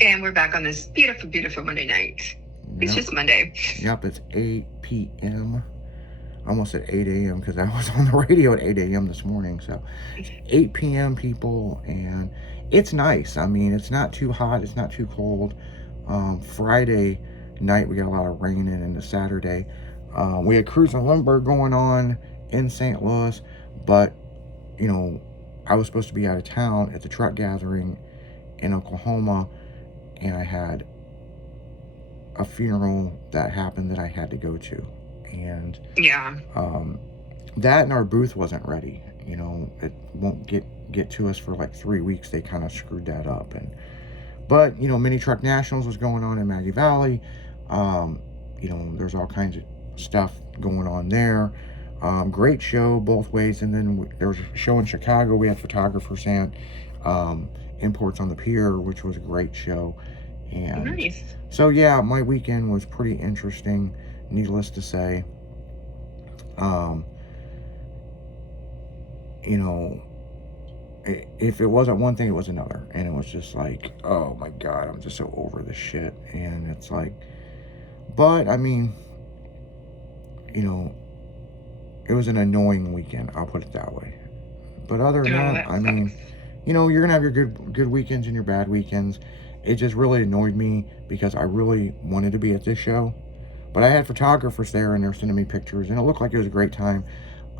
And we're back on this beautiful, beautiful Monday night. It's Yep. just Monday. Yep, it's 8 p.m. Almost at 8 a.m. because I was on the radio at 8 a.m. this morning. So it's 8 p.m. people, and it's nice. I mean, it's not too hot, it's not too cold. Friday night, we got a lot of rain in into Saturday. We had Cruise and Limber going on in St. Louis, but, you know, I was supposed to be out of town at the truck gathering in Oklahoma, and I had a funeral that happened that I had to go to. And Yeah. that and our booth wasn't ready. You know, it won't get to us for like 3 weeks. They kind of screwed that up. But you know, Mini Truck Nationals was going on in Maggie Valley. You know, there's all kinds of stuff going on there. Great show both ways. And then there was a show in Chicago. We had photographers and Imports on the Pier, which was a great show. And Nice. so yeah, my weekend was pretty interesting, needless to say. You know, if it wasn't one thing, it was another. And it was just like, oh my God, I'm just so over this shit. And it's like, but I mean, you know, it was an annoying weekend, I'll put it that way. But other than that, That I mean, sucks. you know, you're gonna have your good weekends and your bad weekends. It just really annoyed me because I really wanted to be at this show. But I had photographers there and they're sending me pictures, and it looked like it was a great time.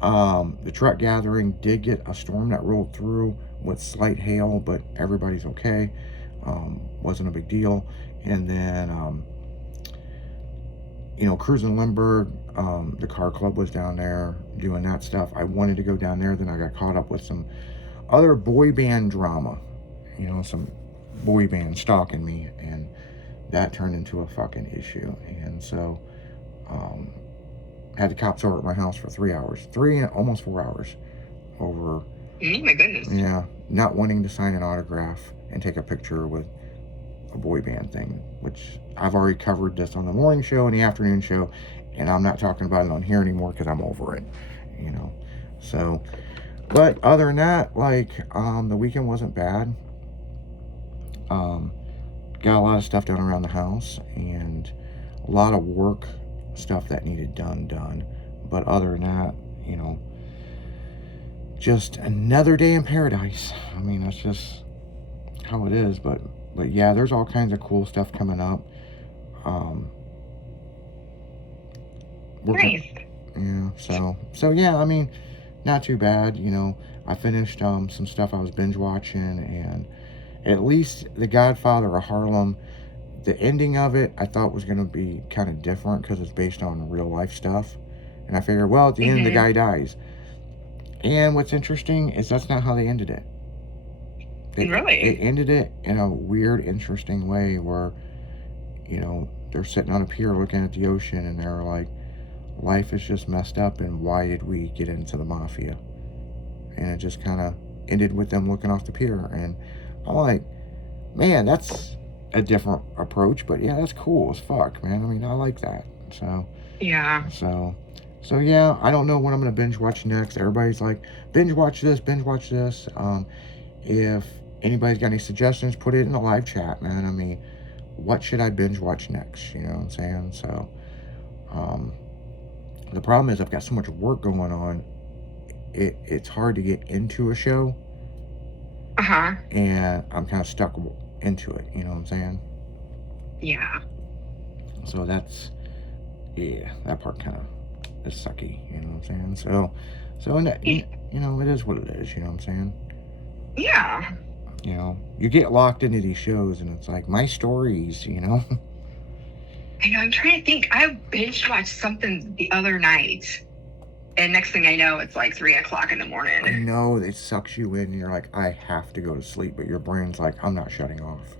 The truck gathering did get a storm that rolled through with slight hail, but everybody's okay. Wasn't a big deal. And then, you know, Cruise and Limburg, the car club was down there doing that stuff. I wanted to go down there, then I got caught up with some other boy band drama. You know, some boy band stalking me, and that turned into a fucking issue. And so, had the cops over at my house for 3 hours, almost 4 hours, over, Oh my goodness. yeah, not wanting to sign an autograph and take a picture with a boy band thing, which I've already covered this on the morning show and the afternoon show, and I'm not talking about it on here anymore because I'm over it, you know. So, but other than that, like, the weekend wasn't bad. Got a lot of stuff done around the house and a lot of work stuff that needed done. But other than that, you know, just another day in paradise. I mean, that's just how it is. But yeah, there's all kinds of cool stuff coming up. Nice. Yeah. So yeah. I mean, not too bad. You know, I finished some stuff I was binge watching, and at least The Godfather of Harlem, the ending of it I thought was going to be kind of different because it's based on real life stuff. And I figured, well, at the end, the guy dies. And what's interesting is that's not how they ended it. Really? They ended it in a weird, interesting way where, you know, they're sitting on a pier looking at the ocean and they're like, life is just messed up and why did we get into the mafia? And it just kind of ended with them looking off the pier. And I'm like, man, that's a different approach, but yeah, that's cool as fuck, man. I mean, I like that. So yeah. So yeah, I don't know what I'm gonna binge watch next. Everybody's like, binge watch this, binge watch this. If anybody's got any suggestions, put it in the live chat, man. I mean, what should I binge watch next? You know what I'm saying? So, the problem is I've got so much work going on. It's hard to get into a show. And I'm kind of stuck into it. You know what I'm saying? Yeah. So that's, yeah, that part kind of is sucky. You know what I'm saying? So and that, you know, it is what it is. You know what I'm saying? Yeah. You know, you get locked into these shows, and it's like my stories. You know. I know. I'm trying to think. I binge watched something the other night, and next thing I know, it's like 3:00 in the morning. I know, it sucks you in. And you're like, I have to go to sleep, but your brain's like, I'm not shutting off.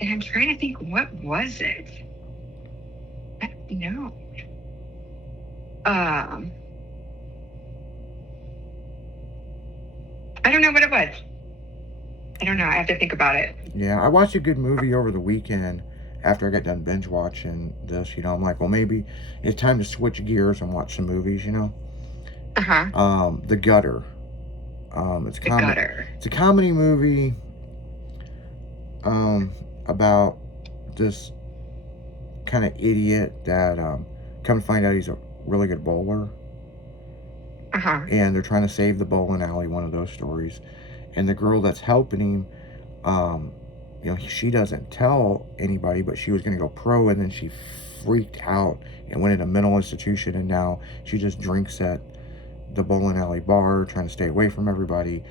And I'm trying to think, what was it? I don't know. I don't know what it was. I don't know. I have to think about it. Yeah, I watched a good movie over the weekend after I got done binge watching this. You know, I'm like, well, maybe it's time to switch gears and watch some movies. You know. The Gutter. It's a comedy movie. about this kind of idiot that come to find out he's a really good bowler, Uh-huh. and they're trying to save the bowling alley. One of those stories, and the girl that's helping him, um, she doesn't tell anybody, but she was going to go pro, and then she freaked out and went into a mental institution, and now she just drinks at the bowling alley bar, trying to stay away from everybody.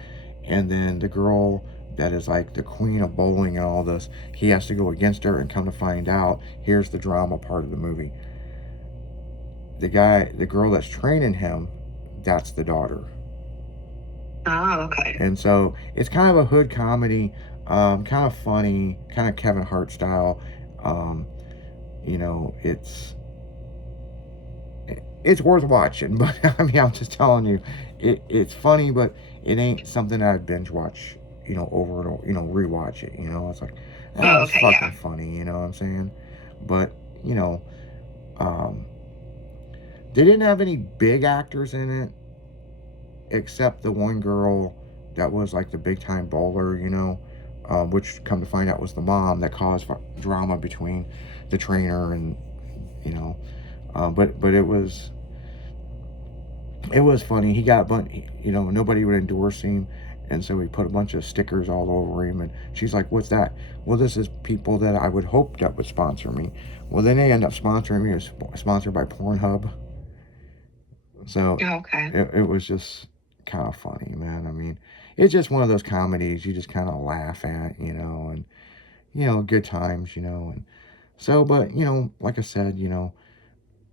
And then the girl that is like the queen of bowling and all this, he has to go against her, and come to find out, here's the drama part of the movie. The girl that's training him, that's the daughter. Oh, okay. And so it's kind of a hood comedy, kind of funny, kind of Kevin Hart style. Um, it's worth watching, but I mean, I'm just telling you, it's funny, but it ain't something that I'd binge watch, over and over, rewatch it. It's like, Oh, it's okay, fucking yeah. funny, you know what I'm saying? But you know, um, they didn't have any big actors in it, except the one girl that was like the big time bowler, which come to find out was the mom that caused drama between the trainer and you know, but it was funny. He got nobody would endorse him, and so he put a bunch of stickers all over him. And she's like, "What's that?" Well, this is people that I would hope that would sponsor me. Well, then they end up sponsoring me. As sponsored by Pornhub. So Oh, okay. it was just kind of funny, man. I mean, it's just one of those comedies you just kind of laugh at, and good times, and so. But like I said,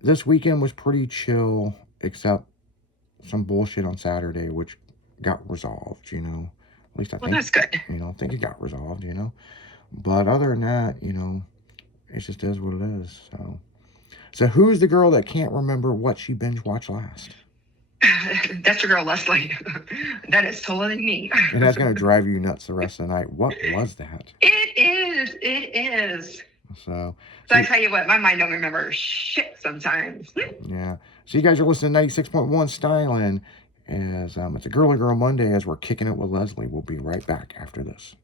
this weekend was pretty chill, except some bullshit on Saturday, which got resolved. At least I Well, think, that's good. think it got resolved. But other than that, it just is what it is. So who's the girl that can't remember what she binge watched last? That's your girl, Leslie. That is totally me. And that's gonna drive you nuts the rest of the night. What was that? It is. It is. So I tell you what, my mind don't remember shit sometimes. Yeah. So you guys are listening to 96.1 Styling, as it's a Girly Girl Monday, as we're kicking it with Leslie. We'll be right back after this.